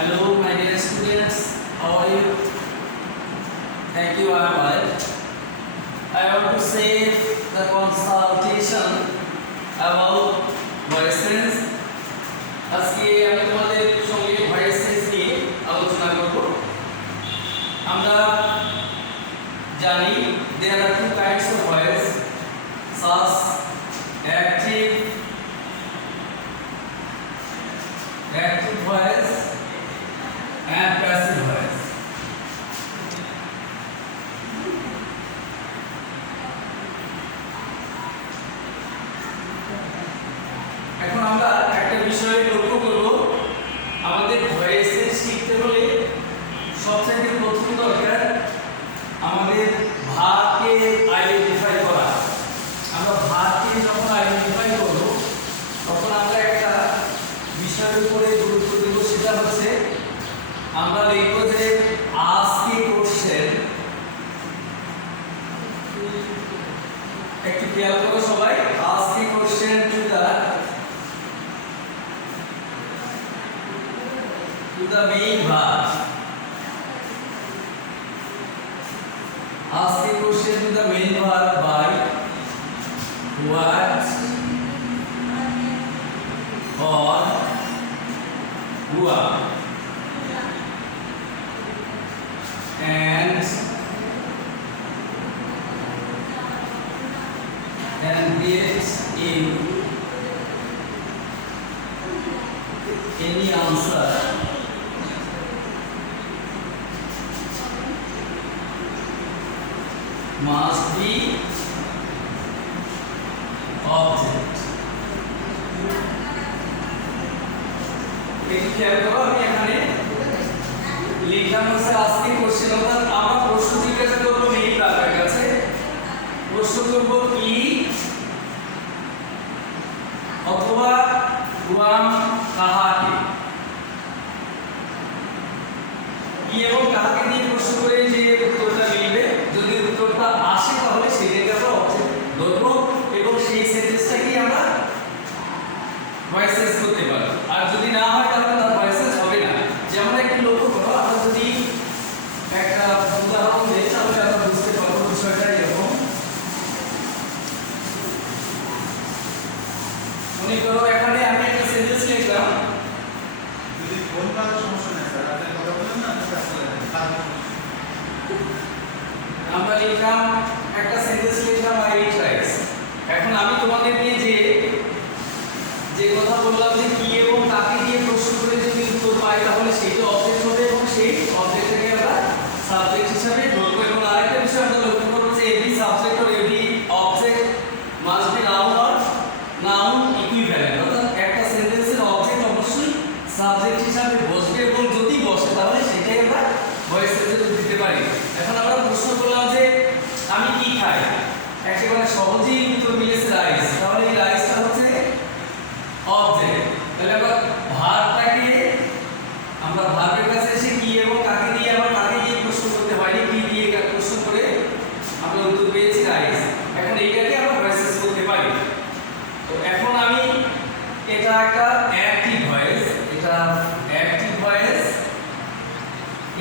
Hello, my dear students. How are you? Thank you. I am well. I want to say the consultation about voices. আজকে আমি তোমাদের সঙ্গে voices নিয়ে আলোচনা করব। আমরা জানি there are two kinds of voice, such active voice and passive voice. এখন আমরা একটা বিষয় লক্ষ্য করব, আমাদের ভয়েসে শিখতে হলে সবথেকে প্রথম দরকার আমাদের ভাবকে আইডেন্টিফাই করা। আমরা ভাবকে যখন আইডেন্টিফাই করব তখন আমরা একটা বিষয়ের উপরে গুরুত্ব দেব, সেটা হচ্ছে আমরা লিখব যে আজকে কোশ্চেন। একটু খেয়াল করো সবাই, আজকে question to the main verb. Ask a question to the main verb by what or who are, and get in any answer must be object. একটু খেয়াল করো, আমি এখানে লিখলাম হচ্ছে আজকে কোশ্চেন, অর্থাৎ আমরা প্রশ্ন জিজ্ঞাসা করবো মেইন ভার্বের কাছে। প্রশ্ন করবো কি অথবা হুয়াম কাহাকে, কি এবং কাহাকে দিয়ে প্রশ্ন করে যে উত্তরটা মিলবে, যদি উত্তরটা আসে তাহলে সেটাকে আমরা অবজেক্ট ধরবো এবং সেই সেন্টেন্সটাকেই আমরা ভয়েসেস করতে পারবো। আর যদি না হয় তাহলে তার ভয়েসেস হবে না। যেমন একটু লক্ষ্য করো, আমরা যদি একটা উদাহরণ দিই তাহলে আমরা বুঝতে পারবো বিষয়টা এরকম। মনে করো এখানে আমি একটা সেন্টেন্স লিখলাম, যদি ফোন করার সমস্যা নেই স্যার, আপনি কথা বলেন না, আমরা লিখলাম একটা সেন্টেন্স লিখলাম আই ইট রাইস। এখন আমি তোমাদের দিয়ে যে কথা বললাম যে কি এবং কাকে দিয়ে প্রশ্ন করে যদি উত্তর পাই তাহলে সেটা অবজেক্ট হবে এবং সেই অবজেক্টটাকে আমরা সাবজেক্ট হিসেবে ধরবো। এবং আরেকটা বিষয় আমরা লক্ষ্য করবো যে every subject or every object must be noun or noun equivalent, অর্থাৎ একটা সেন্টেন্সের অবজেক্ট অবশ্যই সাবজেক্ট হিসেবে বসবে এবং যদি বসে তাহলে সেটাই আমরা ভয়েসের জন্য দিতে পারি। এখন আমরা প্রশ্ন করলাম যে আমি কি খাই, একেবারে সহজেই উত্তর মিলেছে রাইস, তাহলে এই রাইসটা হচ্ছে অবজেক্ট। তাহলে আমরা ভার্বটাকে আমরা ভার্বের কাছে এসে কি এবং কাকে দিয়ে আবার কাকে দিয়ে প্রশ্ন করতে হয়নি, কি দিয়ে প্রশ্ন করে আমরা উত্তর পেয়েছি রাইস। এখন এইটাকে আমরা ভয়েসেস করতে পারি। তো এখন আমি এটা একটা অ্যাক্টিভ ভয়েস, এটা অ্যাক্টিভ ভয়েস,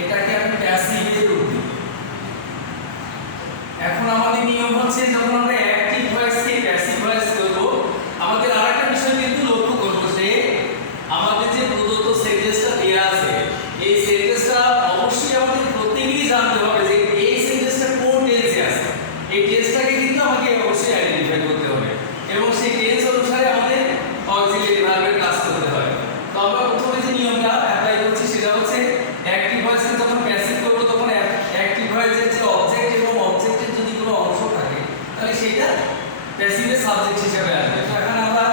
এটাকে আমি প্যাসিভ এ রূপ দিই। এখন আমাদের নিয়ম হচ্ছে যখন আমরা অ্যাক্টিভ ভয়েসকে প্যাসিভ ভয়েস করব, আমাদের আরেকটা বিষয় কিন্তু লক্ষ্য করব যে আমাদের যে প্রদত্ত সেন্টেন্সটা দেয়া আছে এই সেন্টেন্সটা অবশ্যই আমাদের প্রত্যেকেরই জানতে হবে যে এই সেন্টেন্সটা কোন টেন্সে আছে। এই টেন্সটাকে কিন্তু আমাকে অবশ্যই আইডেন্টিফাই করতে হবে এবং সেই টেন্স অনুসারে আমাদের অক্সিলিয়ারি ভার্বের কাজ করতে হবে। তো আমরা প্রথমে যে নিয়মটা অ্যাপ্লাই করছি সেটা হচ্ছে অ্যাক্টিভ ভয়েসকে যখন প্যাসিভ করব তখন অ্যাক্টিভ ভয়েসের যে অবজেক্ট এবং অবজেক্টের যদি কোনো অংশ থাকে তাহলে সেটা প্যাসিভের সাবজেক্ট হিসেবে আসবে। তো এখন আমরা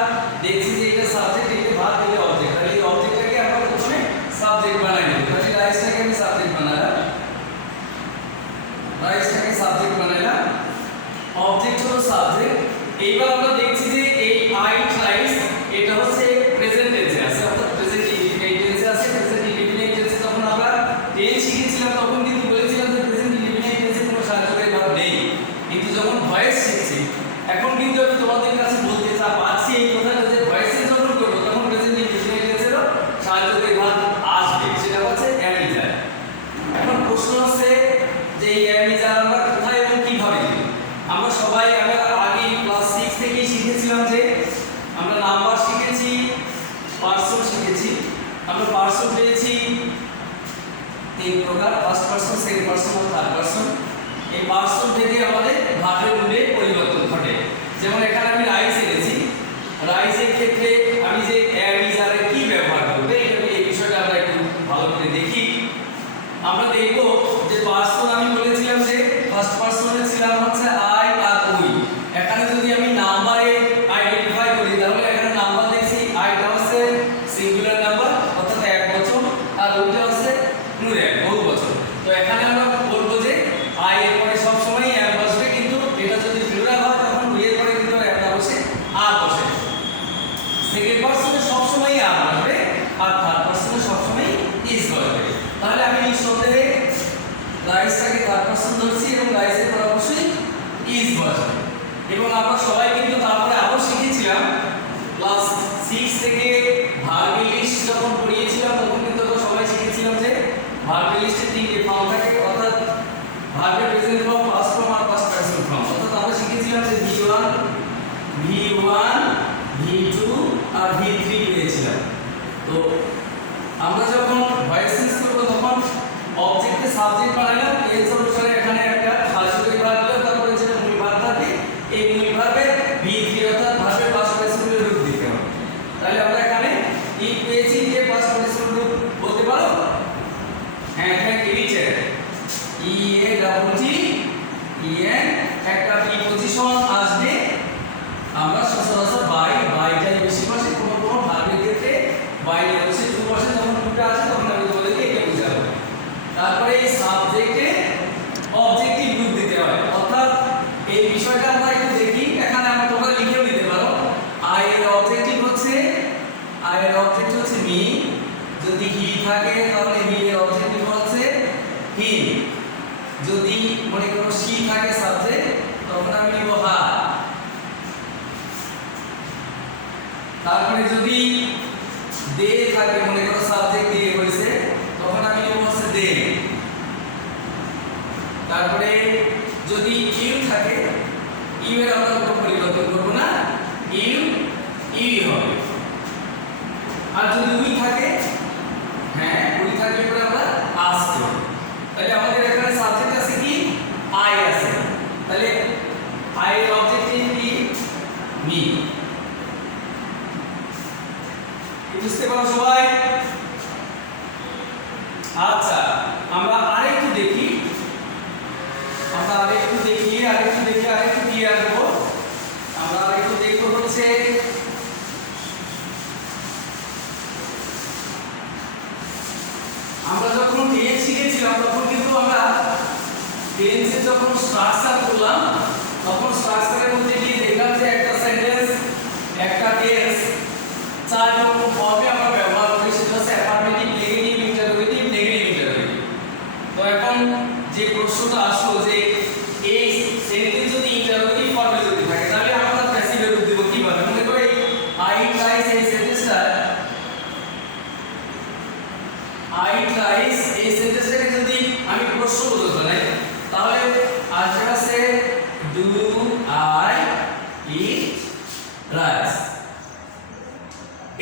দেখছি যে এটা সাবজেক্ট, এটা ভার্ব, এটা অবজেক্ট, তাহলে এই অবজেক্টটাকে আমরা প্রথমে সাবজেক্ট বানাই নেব। তাহলে রাইসটাকে আমি সাবজেক্ট বানালাম, রাইসটাকে সাবজেক্ট বানালাম, অবজেক্ট হলো সাবজেক্ট। এইবার আমরা দেখছি যে এই আই রাইস এটা হচ্ছে প্রেজেন্ট টেন্সে আছে, অর্থাৎ প্রেজেন্ট ইনডিফিনিট টেন্সে আছে। প্রেজেন্ট ইনডিফিনিট টেন্সে যখন আমরা টেন্স শিখেছিলাম তখন কিন্তু বলেছিলাম যে প্রেজেন্ট ইনডিফিনিট টেন্সে কোনো সাহায্যকারী ভার্ব নেই, কিন্তু যখন ভয়েস শিখছি এখন কিন্তু আমি তোমাদের কাছে বলতে পারছি এই কথাটা যে ভয়েসে যখন করবো তখন প্রেজেন্ট ইনডিফিনিট টেন্সেরও সাহায্যকারী ভার্ব আসবে, সেটা আমরা পার্সন পেয়েছি তিন প্রকার, ফার্স্ট পার্সন, সেকেন্ড পার্সন আর থার্ড পার্সন। এই পার্সন থেকে আমাদের ভার্বের মূলে পরিবর্তন ঘটে। যেমন এখানে আমি রাইস এনেছি, রাইসের ক্ষেত্রে আমি যে অ্যাম ইজ আর কি ব্যবহার করব এই বিষয়টা আমরা একটু ভালো করে দেখি। আমরা দেখব যে পার্সন আমি বলেছিলাম যে ফার্স্ট পার্সনে ছিলাম হচ্ছে আই আর উই। এখানে যদি আমি নাম্বারে আইডেন্টিফাই করি তাহলে এখানে নাম্বার দেখছি, আইটা হচ্ছে সিঙ্গুলার নাম্বার অর্থাৎ এক বচন, আর উইটা হচ্ছে প্লুরাল বহু বচন। তো এখানে আমরা বলবো যে আই এর পরে সব সময় এম বসবে, কিন্তু এটা যদি প্লুরাল হয় তখন উই এর পরে কিন্তু এম না বসে আর বসে। সেকেন্ড পার্সনে সব সময় আর বসবে, আর থার্ড পার্সনে সব সময় ইজ বসবে। তাহলে আমি নিঃসন্দেহে রাইসটাকে থার্ড পার্সন ধরছি এবং রাইসের পর অবশ্যই ইজ বসবে। এবং আমরা সবাই কিন্তু তারপরে আরো শিখেছিলাম ক্লাস 6 থেকে ভার্বের লিস্ট যখন পড়িয়েছিলাম তখন কিন্তু আমরা সবাই শিখেছিলাম যে ভার্বের লিস্টে তিনটি ফর্ম থাকে, অর্থাৎ ভার্বের প্রেজেন্ট ফর্ম, পাস্ট ফর্ম আর পাস্ট পারফেক্ট ফর্ম। অর্থাৎ আমরা শিখেছিলাম যে V1 V2 আর V3 পেয়েছিলাম। তো আমরা যখন ভয়েস চেঞ্জ করব তখন অবজেক্টে সাবজেক্ট বানালাম, টেন্স অনুসারে এখানে একটা সাবজেক্ট ভার্ব দিলাম, তারপরে যেটা মূল ভার্ব থাকে এই মূল ভার্বের V3 অর্থাৎ ভার্বের পাস্ট পার্টিসিপেল রূপ দিতে হবে। তাহলে আমরা এখানে ইট পেয়েছি, যে পাস্ট পার্টিসিপেল রূপ বলতে পারো? হ্যাঁ, থ্যাংক ইউ টিচার। EATTEN একটা প্রিপজিশন আসবে, আমরা সচরাচর বাইটাই বেশি বসে, কোনো ভার্বের ক্ষেত্রে বাই বসে টু বসে, যখন টুটা আসে তখন আমি বলে দিই এটা বুঝাবো। তারপরে এই সাবজেক্টে অবজেক্টিভ রূপ দিতে হয়, অর্থাৎ এই বিষয়টা আমরা একটু দেখি। এখানে আমরা তোমরা লিখেও নিতে পারো। আই এর অবজেক্টিভ হচ্ছে মি। যদি হি থাকে তাহলে হি এর অবজেক্টিভ হচ্ছে হিম। যদি মনে করো সি থাকে সাবজেক্ট তখন আমি নিব হা। তারপরে যদি দে থাকে, মনে করো সাবজেক্ট দিয়ে হয়েছে, তখন আমি নেব হচ্ছে দে। তারপরে যদি ইউ থাকে, ইউ এর আমরা কোনো পরিবর্তন করব না, ইউ হবে। আর যদি উই থাকে, হ্যাঁ উই থাকলে পরে আমরা আসতে হবে। তাহলে আমাদের এখানে সাবজেক্ট আছে কি? আই আছে। তাহলে আই এর অবজেক্টিভ কি? মি। বুঝতে পারো সবাই? আচ্ছা, আমরা আরেকটু দেখি, আরেকটু ক্লিয়ার করব। আমরা আরেকটু দেখব হচ্ছে আমরা যখন টেন্স শিখেছিলাম তখন কিন্তু আমরা টেন্সে যখন স্ট্রাকচার করলাম তখন স্ট্রাকচারের মধ্যে গিয়ে দেখলাম যে একটা সেন্টেন্স, একটা টেন্স চার রকম ফর্মে আমরা ব্যবহার করি, সেটা হচ্ছে অ্যাফার্মেটিভ, নেগেটিভ, ইন্টারোগেটিভ, নেগেটিভ। তো এখন যে প্রশ্নটা আসলো যে এই সেন্টেন্স যদি ইন্টারোগেটিভ ফর্মে যদি থাকে তাহলে আমরা প্যাসিভ রূপ দেব কিভাবে? মনে করো আই ট্রাইস এই সেন্টেন্সটাকে যদি আমি প্রশ্নবোধক বানাই তাহলে আসবে হচ্ছে ডু আই ইট রাইস।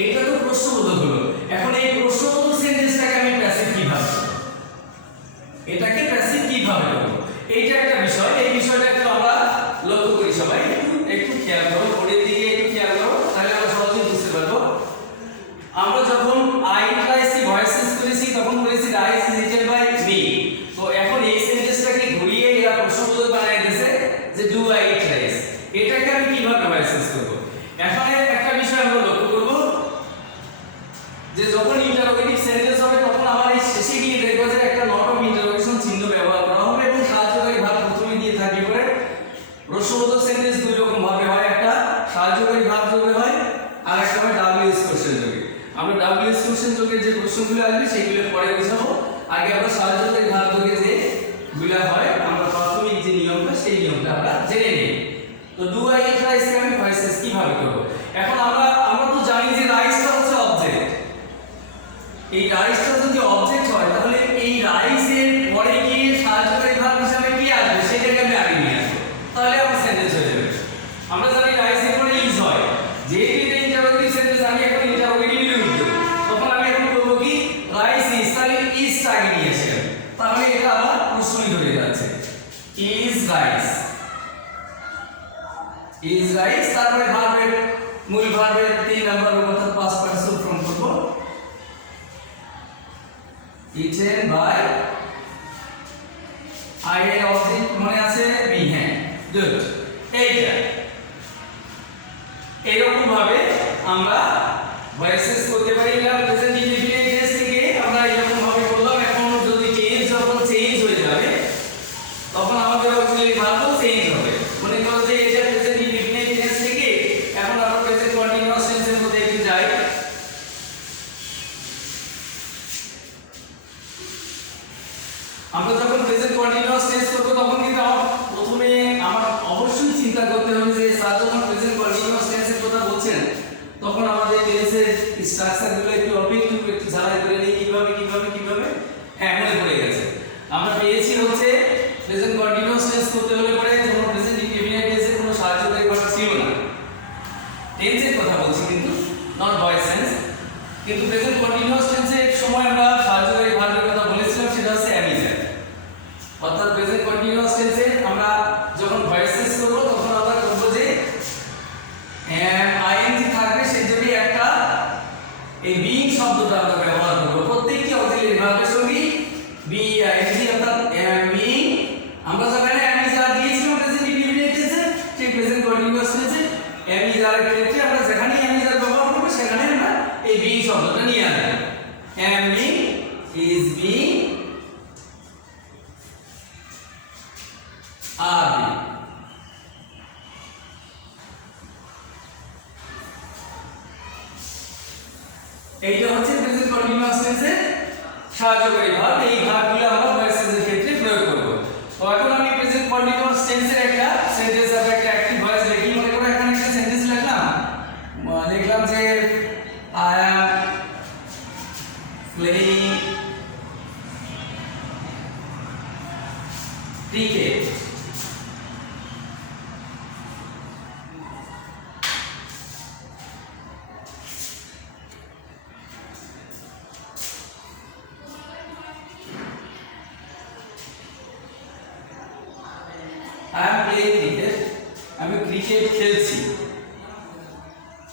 এটা তো প্রশ্নবোধক হলো। এখন এই প্রশ্নবোধক সেন্টেন্সটাকে আমি প্যাসিভ কিভাবে করব? এটাকে প্যাসিভ কিভাবে করব? এইটা একটা বিষয়। এই বিষয়টা একটু আমরা লক্ষ্য করি সবাই, একটু খেয়াল করো, বোর্ডের দিকে একটু খেয়াল করো, তাহলে আমরা সহজেই বুঝতে পারবো। আমরা যখন আই ট্রাইস ভয়েস চেঞ্জ করেছি তখন বলেছি rice is eaten by me. তো এখন এই সেন্টেন্সটাকে ঘুরিয়ে এরা প্রশ্নবোধক বানাই দিয়েছে যে ডু আই ইট রাইস। এটাকে আমি কিভাবে ভয়েস চেঞ্জ করব? এখন একটা বিষয় আমরা লক্ষ্য করব যে যখন ইন্টারোগেটিভ সেন্টেন্স হবে তখন আমার এই শেষে গিয়ে দেখবো যে একটা নট অফ ইন্টারোগেশন চিহ্ন ব্যবহার করা হবে এবং সাহায্যকারী ভাব প্রথমে দিয়ে থাকি করে। প্রশ্নবোধক সেন্টেন্স দুই রকম ভাবে হয়, একটা সাহায্যকারী ভাব যোগে হয় আর একটা হয় ডাব্লিউএস কোশ্চেন যোগে। আমরা ডাব্লিউএস কোশ্চেন যোগে যে প্রশ্নগুলো আসবে সেগুলো পরে বুঝাবো। আগে আমরা সাহায্যকারী ভাব যোগে যে গুলো হয় আমরা প্রাথমিক যে নিয়মটা সেই নিয়মটা আমরা জেনে নিই। তো ডু আই ইট রাইস কে আমি ভয়েস চেঞ্জ কিভাবে করব? এখন আমরা তো জানি যে রাইসটা হচ্ছে অবজেক্ট। এই রাইসটা যদি অবজেক্ট হয় তাহলে এই রাইসের পরে গিয়ে সাহায্যকারী ভাব হিসাবে কি আসবে সেটাকে আমি আগে নিয়ে আসবো, তাহলে আমার সেন্টেন্স হয়ে যাবে। আমরা জানি রাইসের পরে ইজ হয়, যেহেতু এটা ইন্টারোগেটিভ সেন্টেন্স আমি এখন ইন্টারোগেটিভ রূপ দেব, তখন আমি এখন করব কি রাইস, তারপরে ভার্বের মূল ভার্বের 3 নাম্বার অর্থাৎ past participle ফর্ম করব, eaten by I এর অবজেক্ট মনে আছে বি, হ্যাঁ গুড। এইটা এরকম ভাবে আমরা ভয়েসেস করতে পারি। এটা প্রেজেন্ট ইনডিফিনিট টেন্স থেকে আমরা এরকম ভাবে করলাম। এখন যদি যখন চেঞ্জ হয়ে যাবে তখন আমাদের অক্সিলারি ভার্বও চেঞ্জ হবে। মনে করো যে এটা প্রেজেন্ট ইনডিফিনিট টেন্স থেকে এখন আমরা প্রেজেন্ট কন্টিনিউয়াস টেন্সের মধ্যে একটু যাই। আমরা যখন প্রেজেন্ট কন্টিনিউয়াস টেন্স করব তখন কিন্তু প্রথমে আমার অবশ্যই চিন্তা করতে হবে যে স্যার যখন প্রেজেন্ট কন্টিনিউয়াস টেন্সের কথা বলছেন তখন আমাদের টেন্সের স্ট্রাকচারগুলো একটু ঝালাই করে নিই কিভাবে। হ্যাঁ, মনে পড়ে গেছে। আমরা পেয়েছি হচ্ছে প্রেজেন্ট কন্টিনিউয়াস টেন্স করতে হলে পরে যখন প্রেজেন্ট ইনডিফিনিট টেন্সের কোনো সাহায্যকারী ভার্ব ছিল না, টেন্সের কথা বলছি কিন্তু নট ভয়েস টেন্স। কিন্তু প্রেজেন্ট কন্টিনিউয়াস টেন্সের সময় আমরা সাহায্যকারী ভার্বের কথা বলেছিলাম, সেটা হচ্ছে অ্যামিজার। অর্থাৎ প্রেজেন্ট কন্টিনিউয়াস টেন্সে আমরা যখন ভয়েস টেন্স করব তখন আমরা করব যে আইএনজি থাকবে, সেজন্য একটা এই বিং শব্দটা আমরা ব্যবহার করব প্রত্যেকটি অক্সিলারি ভার্বের সঙ্গে বিআইএনজি, অর্থাৎ বিং। আমরা যেখানে অ্যামিজার দিয়েছিলাম প্রেজেন্ট ইনডিফিনিট টেন্সে, সেই প্রেজেন্ট কন্টিনিউয়াস টেন্সে অ্যামিজারের ক্ষেত্রে আমরা যেখানেই অ্যামিজার ব্যবহার করব সেখানে আমরা এই বিং শব্দটা নিয়ে আসব। am being, is being, are being। এইটা হচ্ছে প্রেজেন্ট কন্টিনিউয়াস টেন্সের সাহায্যকারী ভার্ব। এই ভার্বগুলো আমরা ভয়েস টেন্সের ক্ষেত্রে প্রয়োগ করব। তো এখন আমি প্রেজেন্ট কন্টিনিউয়াস টেন্সের একটা সেন্টেন্স আর একটা অ্যাক্টিভ ভয়েস লিখি। মনে করো এখানে একটা সেন্টেন্স লিখলাম যে I am playing cricket। I am playing cricket, আমি ক্রিকেট খেলছি।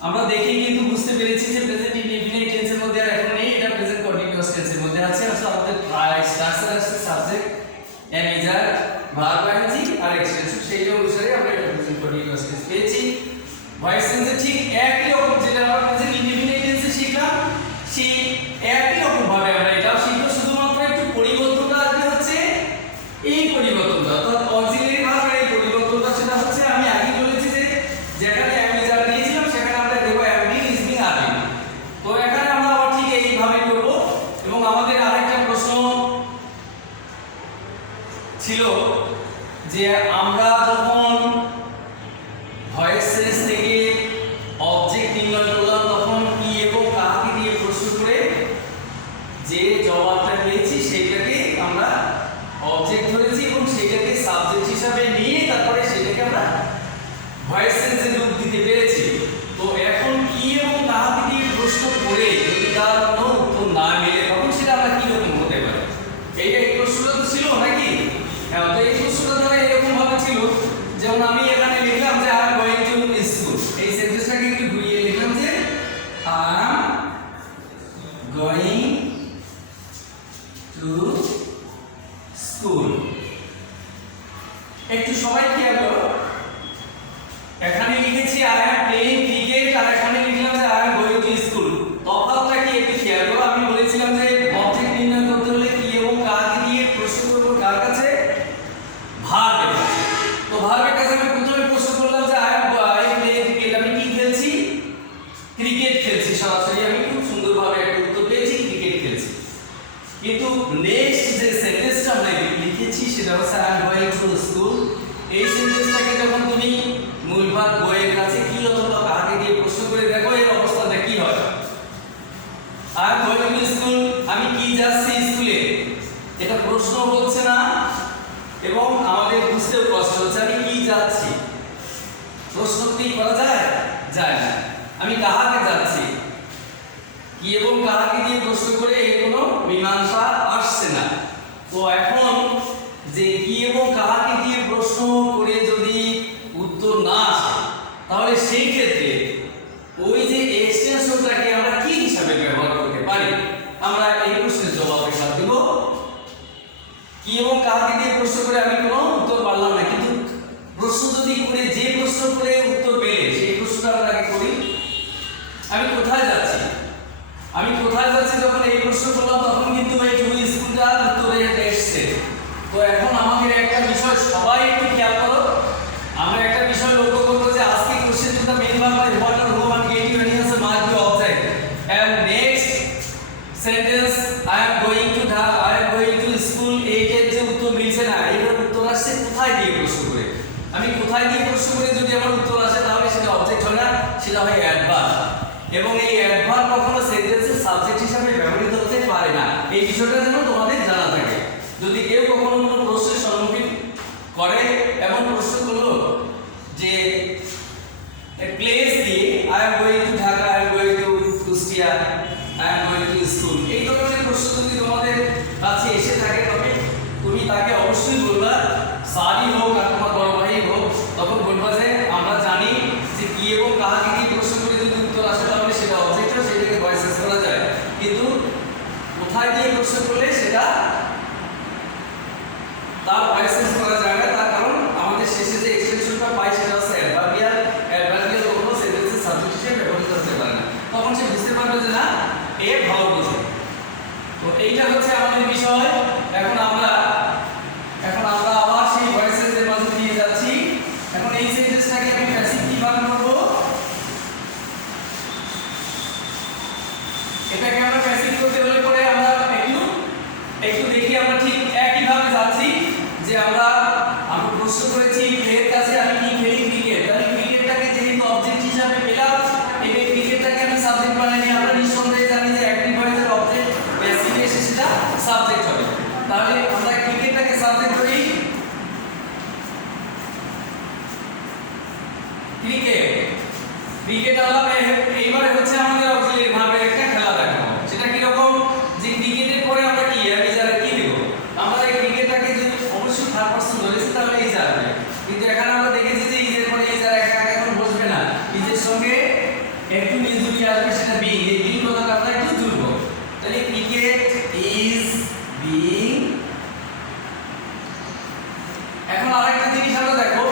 আমরা দেখি কিন্তু বুঝতে পেরেছি যে প্রেজেন্ট ইনডিফিনিট টেন্সের মধ্যে আর এখন নেই, এটা প্রেজেন্ট কন্টিনিউয়াস টেন্সের মধ্যে আছে। আসলে আমাদের স্ট্রাকচার আছে সাবজেক্ট, অ্যামিজার, ভার্ব আইএনজি আর এক্সটেনশন, সেই অনুসারে আমরা এটা প্রেজেন্ট কন্টিনিউয়াস টেন্স পেয়েছি। ভয়েস টেন্সে ঠিক একই রকম যেটা আমরা প্রেজেন্ট ইনডিফিনিট টেন্সে শিখলাম, সেই একই রকম ভাবে আমরা এটাও শিখব। শুধুমাত্র একটু পরিবর্তনটা আসবে হচ্ছে এই পরিবর্তনটা, অর্থাৎ অক্সিলারি ভার্বের এই পরিবর্তনটা, সেটা হচ্ছে আমি আগে বলেছি যে যেখানে অ্যামিজার দিয়েছিলাম সেখানে আমরা দেব am being, is being, are being। তো এখানে আমরা আবার ঠিক এইভাবে করব। এবং আমাদের আরেকটা প্রশ্ন ছিল যে আমরা যখন ভয়েস টেন্স থেকে অবজেক্ট নির্ণয় করলাম তখন কি এবং কাকে দিয়ে প্রশ্ন করে যে জবাবটা পেয়েছি সেটাকে আমরা অবজেক্ট ধরেছি এবং সেটাকে সাবজেক্ট হিসাবে নিয়ে তারপরে সেটাকে আমরা ভয়েস টেন্সে রূপ দিতে পেরেছি। তো এখন কি এবং কাকে দিয়ে প্রশ্ন করে যদি তার কোনো উত্তর না মেলে তখন সেটা আমরা কি রকম হতে পারে, এইটা এই প্রশ্নটা তো ছিল নাকি? হ্যাঁ, তো এই প্রশ্নটা ধরে এরকম ভাবে ছিল, যেমন আমি এখানে লিখলাম যে I am going to school. এই সেন্টেন্সটাকে একটু ঘুরিয়ে লিখলাম যে I am going to school. একটু সবাই খেয়াল করো, এখানে লিখেছি আই এম প্লেইং ক্রিকেট আর এখানে লিখলাম যে I am going to school. তফাৎটা কি একটু খেয়াল করো। আমি বলেছিলাম যে অবজেক্ট নির্ণয় করতে হলে কি এবং কাকে দিয়ে প্রশ্ন করব, কার কাছে? ভার্বের কাছে। তো ভার্বের কাছে আমি প্রথমে প্রশ্ন করলাম যে আই এম প্লেইং ক্রিকেট, আমি কি খেলছি? ক্রিকেট খেলছি। সরাসরি আমি খুব সুন্দরভাবে একটা উত্তর পেয়েছি, ক্রিকেট খেলছি। কিন্তু নেক্সট যে সেন্টেন্সটা আমরা লিখেছি সেটা হচ্ছে I am going to school. এই সেন্টেন্সটাকে যখন তুমি মূল ভার্ব গো এর কাছে কি অথবা কাকে দিয়ে প্রশ্ন করে দেখো এর অবস্থাটা কি হয়। I am going to school, আমি কি যাচ্ছি স্কুলে, এটা প্রশ্ন হচ্ছে না এবং আমাদের বুঝতেও কষ্ট হচ্ছে আমি কি যাচ্ছি। প্রশ্ন কি করা যায়? যায় না। আমি কাহাকে যাচ্ছি, কি এবং কাহাকে দিয়ে প্রশ্ন করে এর কোনো মীমাংসা আসছে না। তো এখন যে কি এবং কাহাকে দিয়ে প্রশ্ন করে যদি উত্তর না আসে তাহলে সেই ক্ষেত্রে ওই যে এক্সটেনশনটাকে আমরা কি হিসাবে ব্যবহার করতে পারি, আমরা এই প্রশ্নের জবাব এখানে দেব। কি এবং কাকে দিয়ে প্রশ্ন করে আমি কোনো উত্তর পারলাম না, কিন্তু প্রশ্ন যদি করে যে প্রশ্ন করে উত্তর পেলে সেই প্রশ্নটা আমরা আগে করি। আমি কোথায় যাচ্ছি, যখন এই প্রশ্ন করলাম তখন কিন্তু এই টু স্কুলটা উত্তরে এসেছে। তো এখন আমাদের একটা বিষয় সবাই একটু খেয়াল করো, আমরা একটা বিষয় লক্ষ্য করবো যে আজকে question to the main verb by what or who and get you any as a mark the object and next sentence I am going to school এর যে উত্তর মিলছে না, এর উত্তর আসছে কোথায় দিয়ে প্রশ্ন করে। আমি কোথায় দিয়ে প্রশ্ন করে যদি আমার উত্তর আসে তাহলে সেটা অবজেক্ট হয় না, সেটা হয় অ্যাডভার্ব। এবং এই অ্যাডভার্ব কখনো সেন্টেন্সের সাবজেক্ট হিসেবে ব্যবহৃত হতে পারে না, এই বিষয়টা যেন তোমাদের জানা থাকে। যদি কেউ কখনো কোনো প্রশ্নের সম্মুখীন করে, এমন প্রশ্ন করলো যে প্লেস দিয়ে I am going to Dhaka, I am going to Kushtia, I am going to school, এই ধরনের প্রশ্ন যদি তোমাদের কাছে এসে থাকে তবে তুমি তাকে অবশ্যই বলবা, সারি হোক আর তোমার বড় ভাই হোক, তখন বলবা যে আমরা জানি যে কি এবং কাকে কি প্রশ্ন করে যদি উত্তর আসে তাহলে সেটা অবজেক্ট হয়, সেটাকে ভয়েস শেষ করা যায়। কিন্তু কোথায় দিয়ে প্রশ্ন করলে সেটা তার ভয়েস শেষ করা যায় না, তার কারণ আমাদের শেষে যে এক্সটেনশনটা পাই সেটা হচ্ছে অ্যাডভার্বিয়াল। অ্যাডভার্বিয়াল কখনো সেন্টেন্সের সাবজেক্ট হিসেবে ব্যবহৃত হতে পারে না, তখন সে বুঝতে পারবে যে না এ ভালো বোঝে। তো এইটা হচ্ছে আমাদের বিষয়। এখন আমরা আবার সেই ভয়েসের মাঝে দিয়ে যাচ্ছি। এখন এই সেন্টেন্সটাকে আমি প্যাসিভ কিভাবে করব, এটাকে আমরা প্যাসিভ করতে হলে পরে আমরা একটু দেখি। আমরা ঠিক একই ভাবে যাচ্ছি যে আমরা প্রশ্ন করেছি প্লেয়ের কাছে আমি কি খেলি, ক্রিকেট। তাহলে ক্রিকেটটাকে যেহেতু অবজেক্ট হিসাবে পেলাম, এই ক্রিকেটটাকে আমি সাবজেক্ট বানাইনি। আমরা নিঃসন্দেহে জানি যে অ্যাক্টিভ ভয়েসের অবজেক্ট প্যাসিভ এসে সেটা সাবজেক্ট হবে। তাহলে আমরা ক্রিকেটটাকে সাবজেক্ট করি ক্রিকেট আলাপ। এইবারে হচ্ছে আমাদের অক্সিলারি ভার্বের একটা খেলা দেখাবো। সেটা কি রকম, যে ক্রিকেটের পরে আমরা কি ইজারা কি দেব, আমরা এই ক্রিকেটটাকে যদি অবশ্যই থার্ড পারসন ধরেছি তাহলে ইজারা হবে। কিন্তু এখানে আমরা দেখেছি যে ইজের পরে ইজারা একা এখন বসবে না, ইজের সঙ্গে একটু মিলজুলি আসবে, সেটা বিং। এই বিং কথাটা আমরা একটু জুড়বো। তাহলে ক্রিকেট ইজ বিং। এখন আরেকটা জিনিস আমরা দেখো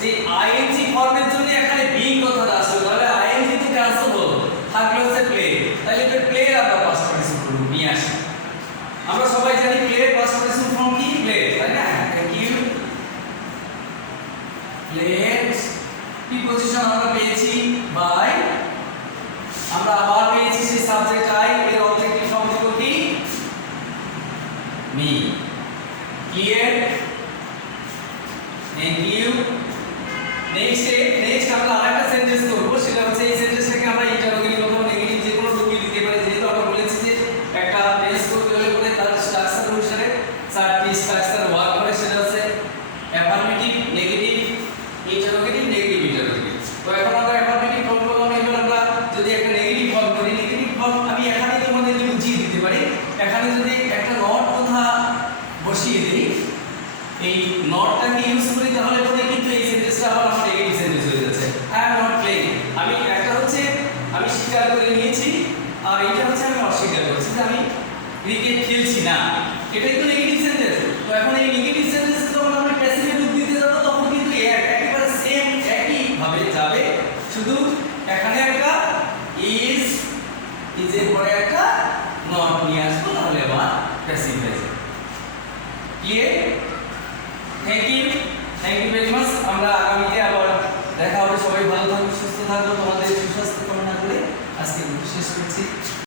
যে আইএনজি ফর্মের জন্য এখানে বিং কথাটা আসবে, তাহলে আইএনজি তো ক্যান্সেল হলো, থাকলো হচ্ছে প্লে। তাহলে প্লে আমরা পাস্ট পার্টিসিপল করব নিয়ে আসি। আমরা সবাই জানি প্লে পাস্ট পার্টিসিপল ফর্ম কি, প্লে, তাই না? Thank you. প্লেড প্রিপজিশন আমরা পেয়েছি বাই, আমরা আবার পেয়েছি সেই সাবজেক্ট আই, এর অবজেক্টিভ ফর্ম দিব কি, me. Clear? Thank you. Next আমরা আরেকটা সেন্টেন্স করব, সেটা হচ্ছে এই সেন্টেন্সটাকে আমরা ইন্টারোগেটিভ অথবা নেগেটিভ যে কোনো রূপে দিতে পারি। যেহেতু আমরা বলেছি যে একটা টেন্স করতে হলে পরে তার স্ট্রাকচার অনুসারে চারটি স্ট্রাকচার ওয়ার্ক করে, সেটা হচ্ছে affirmative, negative, interrogative, negative, interrogative. তো এখন আমরা অ্যাফার্মেটিভ ফর্ম করলাম। এবার আমরা যদি একটা নেগেটিভ ফর্ম করি, নেগেটিভ ফর্ম আমি এখানে তোমাদের বুঝিয়ে দিতে পারি। এখানে যদি একটা নট কথা বসিয়ে দিই, এই নটটাকে ইউজ করি, তাহলে পরে কিন্তু এই সেন্টেন্সটা আবার আমার নেগেটিভ সেন্টেন্স হয়ে যাচ্ছে। I am not playing. আমি একটা হচ্ছে আমি স্বীকার করে নিয়েছি, আর এটা হচ্ছে আমি অস্বীকার করছি যে আমি ক্রিকেট খেলছি না, এটাই তো নেগেটিভ সেন্টেন্স। তো এখন এই নেগেটিভ সেন্টেন্স যখন আমরা প্যাসিভে রূপ দিতে যাব তখন কিন্তু একেবারে সেম একই ভাবে যাবে, শুধু এখানে একটা ইজ এর পরে একটা নট নিয়ে আসবো, তাহলে আবার প্যাসিভ হয়ে যাবে। Clear? Thank you very much. আমরা আগামীতে আবার দেখা হবে। সবাই ভালো থাকো, সুস্থ থাকো, তোমাদের সুস্বাস্থ্য কামনা করে আজকে শেষ করছি।